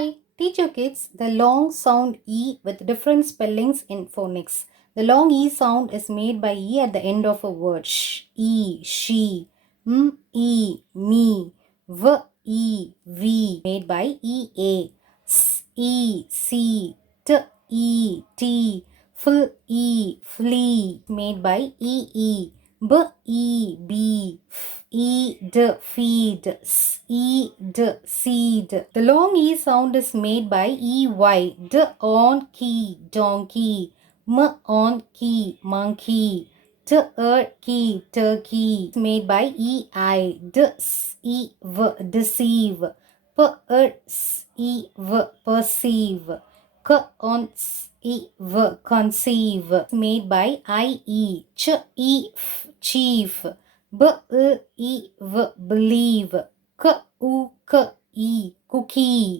Hi, teach your kids the long sound E with different spellings in phonics. The long E sound is made by E at the end of a word. Sh, E, she, M, E, me, V, E, we, made by E, A, S, E, C, T, E, T, F, E, flea, made by E, E, B, E, B, F, E, D, feed, S, E, D, seed. The long E sound is made by E, Y, D on key, donkey, M on key, monkey, T, key, turkey. Made by E, I, D, S, E, V, deceive, P, S, E, V, perceive, K on S, E, V, conceive. Made by I, E, Ch, E, F, chief, B, E, V, believe, K, U, K, E, cookie.